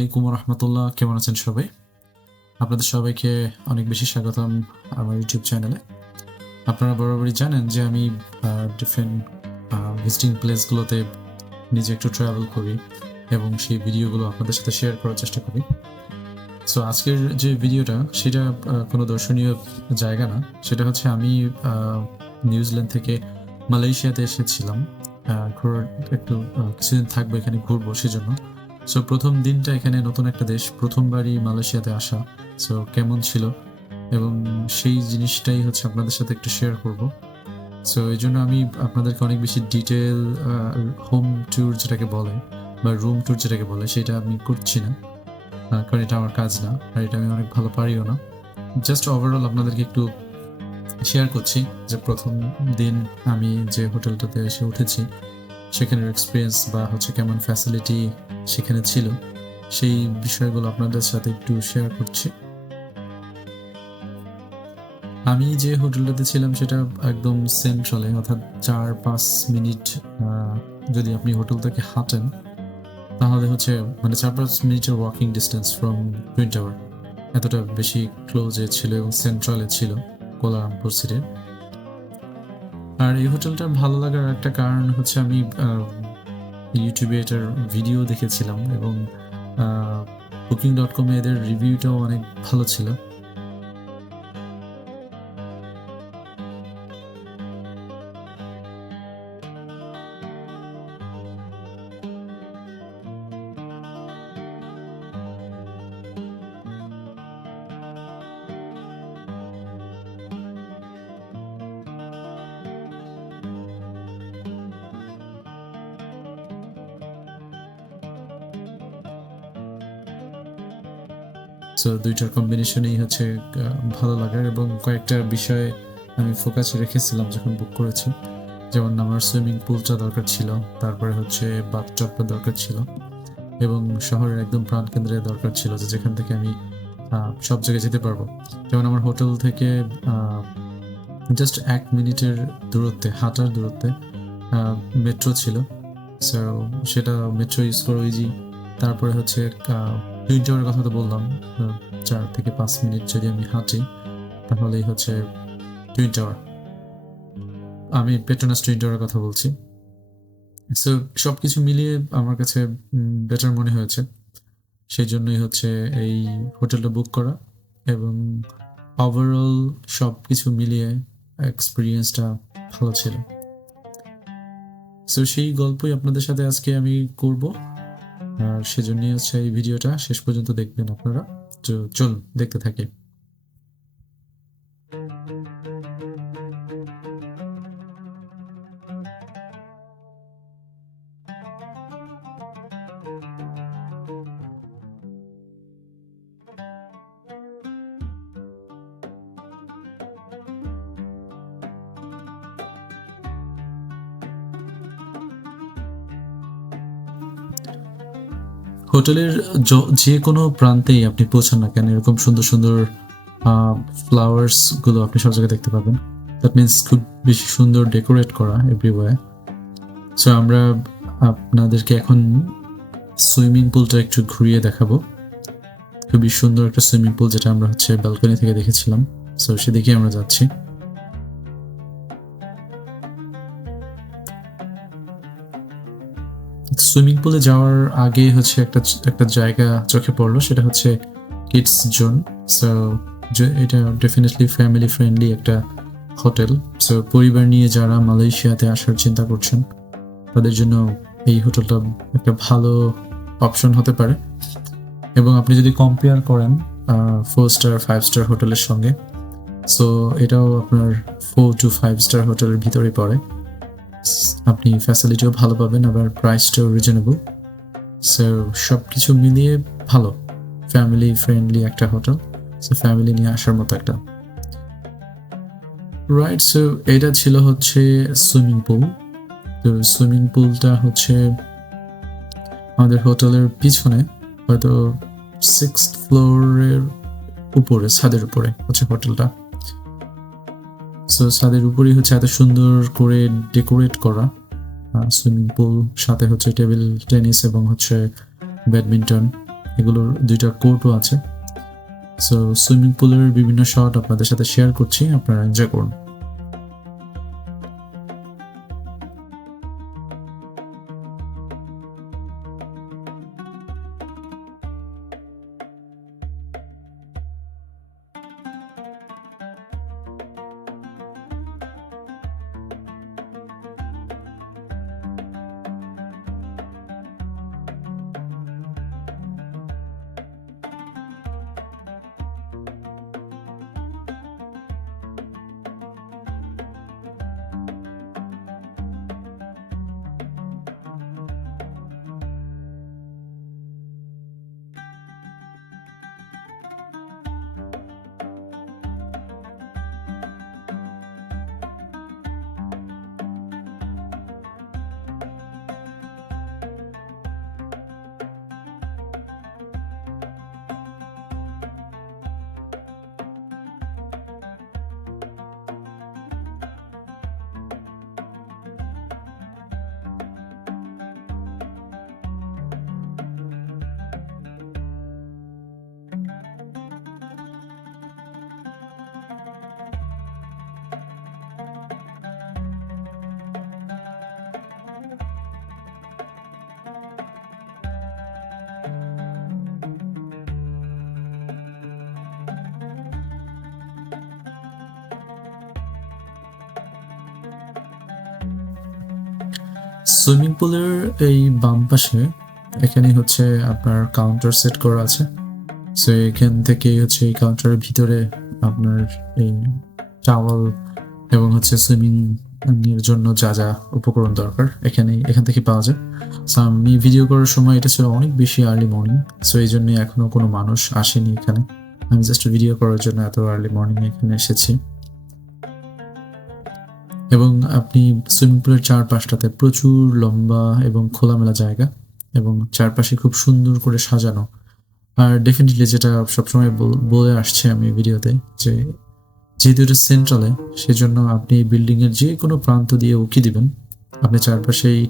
আলাইকুম রহমতুল্লাহ, কেমন আছেন সবাই? আপনাদের সবাইকে অনেক বেশি স্বাগতম আমার ইউটিউব চ্যানেলে। আপনারা বরাবরই জানেন যে আমি ডিফারেন্ট ভিজিটিং প্লেসগুলোতে নিজে একটু ট্রাভেল করি এবং সেই ভিডিওগুলো আপনাদের সাথে শেয়ার করার চেষ্টা করি। সো আজকের যে ভিডিওটা সেটা কোনো দর্শনীয় জায়গা না, সেটা হচ্ছে আমি নিউজিল্যান্ড থেকে মালয়েশিয়াতে এসেছিলাম। একটু কিছুদিন থাকবো এখানে, ঘুরবো সেজন্য। সো প্রথম দিনটা এখানে, নতুন একটা দেশ, প্রথমবারই মালয়েশিয়াতে আসা। সো কেমন ছিল এবং সেই জিনিসটাই হচ্ছে আপনাদের সাথে একটু শেয়ার করব। সো এই জন্য আমি আপনাদেরকে অনেক বেশি ডিটেল হোম ট্যুর যেটাকে বলে বা রুম ট্যুর যেটাকে বলে সেটা আমি করছি না, কারণ এটা আমার কাজ না আর এটা আমি অনেক ভালো পারিও না। জাস্ট ওভারঅল আপনাদেরকে একটু শেয়ার করছি যে প্রথম দিন আমি যে হোটেলটাতে এসে উঠেছি সেখানের এক্সপিরিয়েন্স বা হচ্ছে কেমন ফ্যাসিলিটি সেখানে ছিল, সেই বিষয়গুলো আপনাদের সাথে একটু শেয়ার করছি। আমি যে হোটেলটাতে ছিলাম সেটা একদম সেন্ট্রালে, অর্থাৎ 4-5 মিনিট যদি আপনি হোটেল থেকে হাঁটেন তাহলে হচ্ছে 4-5 মিনিটের walking distance from twin tower. এতটা বেশি ক্লোজে ছিল এবং সেন্ট্রালে ছিল কোয়ালালামপুর সিটির। আর এই হোটেলটা ভালো লাগার একটা কারণ হচ্ছে আমি ইউটিউবে এটার ভিডিও দেখেছিলাম এবং Booking.com এদের রিভিউটাও অনেক ভালো ছিল। সো দুইটার কম্বিনেশনেই হচ্ছে ভালো লাগার, এবং কয়েকটা বিষয়ে আমি ফোকাস রেখেছিলাম যখন বুক করেছি। যেমন আমার সুইমিং পুলটা দরকার ছিল, তারপরে হচ্ছে বাথটাবটা দরকার ছিল, এবং শহরের একদম প্রাণকেন্দ্রে দরকার ছিল যে যেখান থেকে আমি সব জায়গায় যেতে পারবো। যেমন আমার হোটেল থেকে জাস্ট 1 মিনিটের দূরত্বে, হাঁটার দূরত্বে মেট্রো ছিল। সো সেটা মেট্রো ইউজ করো ইজি। তারপরে হচ্ছে টুইন টাওয়ারের কথা তো বললাম, 4 থেকে 5 মিনিট যদি আমি হাঁটি তাহলেই হচ্ছে টুইন টাওয়ার। আমি পেট্রোনাস টুইন টাওয়ারের কথা বলছি। সো সব কিছু মিলিয়ে আমার কাছে বেটার মনে হয়েছে, সেই জন্যই হচ্ছে এই হোটেলটা বুক করা, এবং ওভারঅল সব কিছু মিলিয়ে এক্সপিরিয়েন্সটা ভালো ছিল। সো সেই গল্পই আপনাদের সাথে আজকে আমি করব, আর সেজন্যই হচ্ছে এই ভিডিওটা শেষ পর্যন্ত দেখবেন আপনারা। তো চলুন দেখতে থাকি। হোটেলের যে কোনো প্রান্তেই আপনি পৌঁছান না কেন, এরকম সুন্দর সুন্দর ফ্লাওয়ার্সগুলো আপনি সব জায়গায় দেখতে পাবেন। দ্যাট মিনস খুব বেশি সুন্দর ডেকোরেট করা এভরিওয়্যার। সো আমরা আপনাদেরকে এখন সুইমিং পুলটা একটু ঘুরিয়ে দেখাবো। খুবই সুন্দর একটা সুইমিং পুল, যেটা আমরা হচ্ছে ব্যালকনি থেকে দেখেছিলাম। সো সেদিকে আমরা যাচ্ছি। সুইমিং পুলে যাওয়ার আগে হচ্ছে একটা জায়গা চোখে পড়লো, সেটা হচ্ছে কিডস জোন। সো এটা ডেফিনেটলি ফ্যামিলি ফ্রেন্ডলি একটা হোটেল। সো পরিবার নিয়ে যারা মালয়েশিয়াতে আসার চিন্তা করছেন তাদের জন্য এই হোটেলটা একটা ভালো অপশন হতে পারে। এবং আপনি যদি কম্পেয়ার করেন 4 স্টার 5 স্টার হোটেলের সঙ্গে, সো এটাও আপনার 4 to 5 স্টার হোটেলের ভিতরে পড়ে। আপনি ফ্যাসিলিটিও ভালো পাবেন, আবার প্রাইসটাও রিজনেবল। সো সব কিছু মিলিয়ে ভালো, ফ্যামিলি ফ্রেন্ডলি একটা হোটেল। সো ফ্যামিলি নিয়ে আসার মতো একটা রাইট। সো এটা ছিল হচ্ছে সুইমিং পুল। তো সুইমিং পুলটা হচ্ছে আমাদের হোটেলের পিছনে, হয়তো 6th ফ্লোরের উপরে, ছাদের উপরে হচ্ছে হোটেলটা। সো ছাদের উপরেই হচ্ছে এত সুন্দর করে ডেকোরেট করা সুইমিং পুল, সাথে হচ্ছে টেবিল টেনিস এবং হচ্ছে ব্যাডমিন্টন এগুলোর 2টা কোর্টও আছে। সো সুইমিং পুলের বিভিন্ন শট আপনাদের সাথে শেয়ার করছি, আপনারা এনজয় করুন। সুইমিং পুলের এই বাম পাশে এখানে হচ্ছে আপনার কাউন্টার সেট করা আছে। সো এখান থেকেই হচ্ছে এই কাউন্টারের ভিতরে আপনার এই টাওয়াল এবং হচ্ছে সুইমিং এর জন্য যা যা উপকরণ দরকার এখান থেকে পাওয়া যায়। সো আমি ভিডিও করার সময় এটা ছিল অনেক বেশি আর্লি মর্নিং, সো এই জন্য এখনো কোনো মানুষ আসেনি এখানে। আমি জাস্ট ভিডিও করার জন্য এত আর্লি মর্নিং এখানে এসেছি। এবং আপনি সুইমিং পুলের চারপাশটাতে প্রচুর লম্বা এবং খোলামেলা জায়গা এবং চারপাশে খুব সুন্দর করে সাজানো। আর ডেফিনেটলি যেটা সবসময় বলে আসছে আমি ভিডিওতে, যে যেহেতু এটা সেন্ট্রালে, সেজন্য আপনি বিল্ডিংয়ের যে কোনো প্রান্ত দিয়ে উকি দিবেন, আপনি চারপাশেই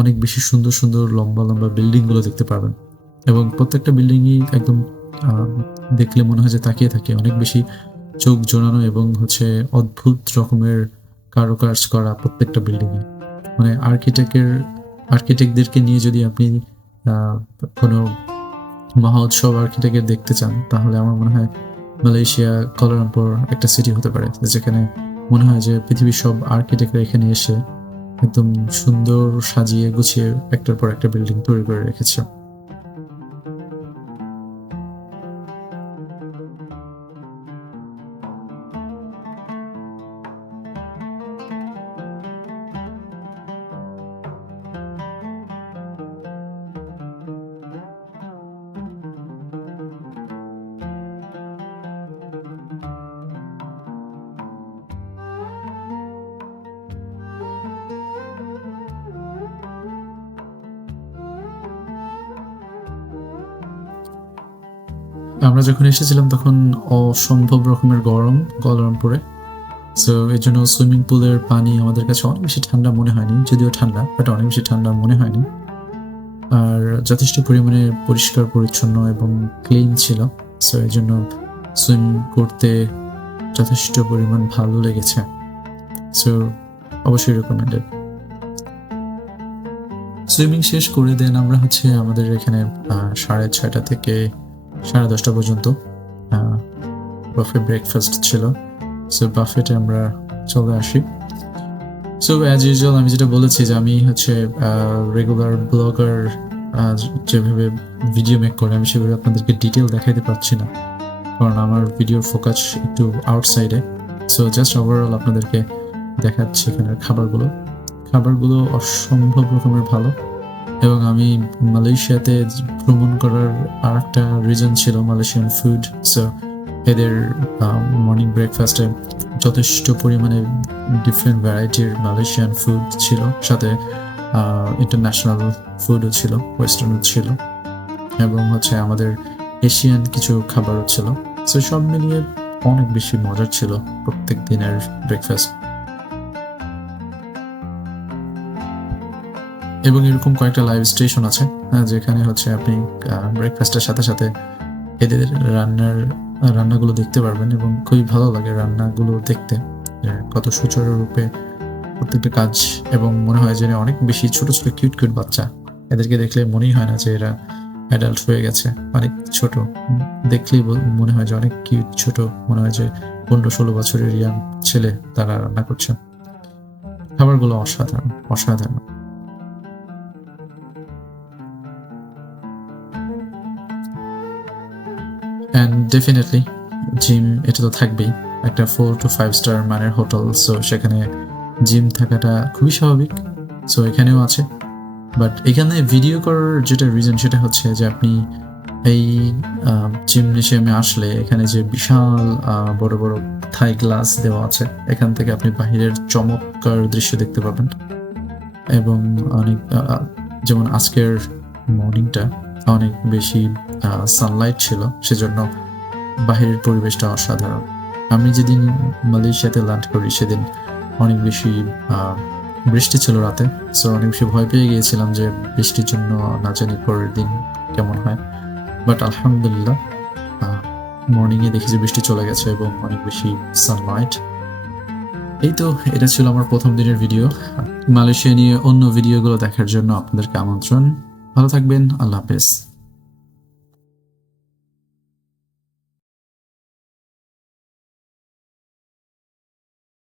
অনেক বেশি সুন্দর সুন্দর লম্বা লম্বা বিল্ডিংগুলো দেখতে পাবেন। এবং প্রত্যেকটা বিল্ডিংই একদম দেখলে মনে হয় যে তাকিয়ে থাকে, অনেক বেশি চোখ জোড়ানো এবং হচ্ছে অদ্ভুত রকমের কারুকাজ করা প্রত্যেকটা বিল্ডিংয়ে। মানে আর্কিটেক্টদেরকে নিয়ে যদি আপনি কোনো মহা উৎসব আর্কিটেক্টের দেখতে চান, তাহলে আমার মনে হয় মালয়েশিয়া কুয়ালালামপুর একটা সিটি হতে পারে, যেখানে মনে হয় যে পৃথিবীর সব আর্কিটেক্টরা এখানে এসে একদম সুন্দর সাজিয়ে গুছিয়ে একটার পর একটা বিল্ডিং তৈরি করে রেখেছে। আমরা যখন এসেছিলাম তখন অসম্ভব রকমের গরম কুয়ালালামপুরে। সো এই জন্য সুইমিং পুলের পানি আমাদের কাছে অনেক বেশি ঠান্ডা মনে হয়নি, যদিও ঠান্ডা, বাট অনেক বেশি ঠান্ডা মনে হয়নি। আর যথেষ্ট পরিমাণে পরিষ্কার পরিচ্ছন্ন এবং ক্লিন ছিল। সো এই জন্য সুইম করতে যথেষ্ট পরিমাণ ভালো লেগেছে। সো অবশ্যই রেকমেন্ডেড। সুইমিং শেষ করে দেন আমরা হচ্ছে আমাদের এখানে 6:30 থেকে 10:30 পর্যন্ত বাফে ব্রেকফাস্ট ছিল। সো বাফেটে আমরা চলে আসি। সো অ্যাজ ইউজুয়াল আমি যেটা বলেছি যে আমি হচ্ছে রেগুলার ব্লগার, যেভাবে ভিডিও মেক করে আমি সেভাবে আপনাদেরকে ডিটেল দেখাইতে পারছি না, কারণ আমার ভিডিওর ফোকাস একটু আউটসাইডে। সো জাস্ট ওভারঅল আপনাদেরকে দেখাচ্ছি এখানের খাবারগুলো অসম্ভব রকমের ভালো। এবং আমি মালয়েশিয়াতে ভ্রমণ করার আর একটা রিজন ছিল মালয়েশিয়ান ফুড। সো এদের মর্নিং ব্রেকফাস্টে যথেষ্ট পরিমাণে ডিফারেন্ট ভ্যারাইটির মালয়েশিয়ান ফুড ছিল, সাথে ইন্টারন্যাশনাল ফুডও ছিল, ওয়েস্টার্নও ছিল, এবং হচ্ছে আমাদের এশিয়ান কিছু খাবারও ছিল। সো সব মিলিয়ে অনেক বেশি মজার ছিল প্রত্যেক দিনের ব্রেকফাস্ট। এবং এরকম কয়েকটা লাইভ স্টেশন আছে যেখানে হচ্ছে আপনি ব্রেকফাস্টের সাথে সাথে এদের রান্নাগুলো দেখতে পারবেন এবং খুবই ভালো লাগে রান্নাগুলো দেখতে, কত সুচারুরূপে প্রত্যেকটা কাজ। এবং মনে হয় যে অনেক বেশি ছোট ছোট কিউট কিউট বাচ্চা, এদেরকে দেখলে মনেই হয় না যে এরা অ্যাডাল্ট হয়ে গেছে, অনেক ছোট। দেখলেই মনে হয় যে অনেক কিউট ছোট, মনে হয় যে 15-16 বছরের ইয়াং ছেলে তারা রান্না করছে। খাবারগুলো অসাধারণ অসাধারণ। অ্যান্ড ডেফিনেটলি জিম এটা তো থাকবেই, একটা 4 to 5 স্টার মানের হোটেল, সো সেখানে জিম থাকাটা খুবই স্বাভাবিক। সো এখানেও আছে, বাট এখানে ভিডিও করার যেটা রিজন সেটা হচ্ছে যে আপনি এই জিমনেশিয়ামে আসলে এখানে যে বিশাল বড় বড় থাই গ্লাস দেওয়া আছে, এখান থেকে আপনি বাহিরের চমৎকার দৃশ্য দেখতে পাবেন। এবং অনেক যেমন আজকের মর্নিংটা অনেক বেশি সানলাইট ছিল, সেজন্য বাহিরের পরিবেশটা অসাধারণ। আমি যেদিন মালয়েশিয়াতে ল্যান্ড করি সেদিন অনেক বেশি বৃষ্টি ছিল রাতে, সো অনেক বেশি ভয় পেয়ে গিয়েছিলাম যে বৃষ্টির জন্য না জানি পরের দিন কেমন হয়। বাট আলহামদুলিল্লাহ মর্নিংয়ে দেখি যে বৃষ্টি চলে গেছে এবং অনেক বেশি সানলাইট। এই তো এটা ছিল আমার প্রথম দিনের ভিডিও। মালয়েশিয়া নিয়ে অন্য ভিডিওগুলো দেখার জন্য আপনাদেরকে আমন্ত্রণ। ভালো থাকবেন, আল্লাহ হাফেজ।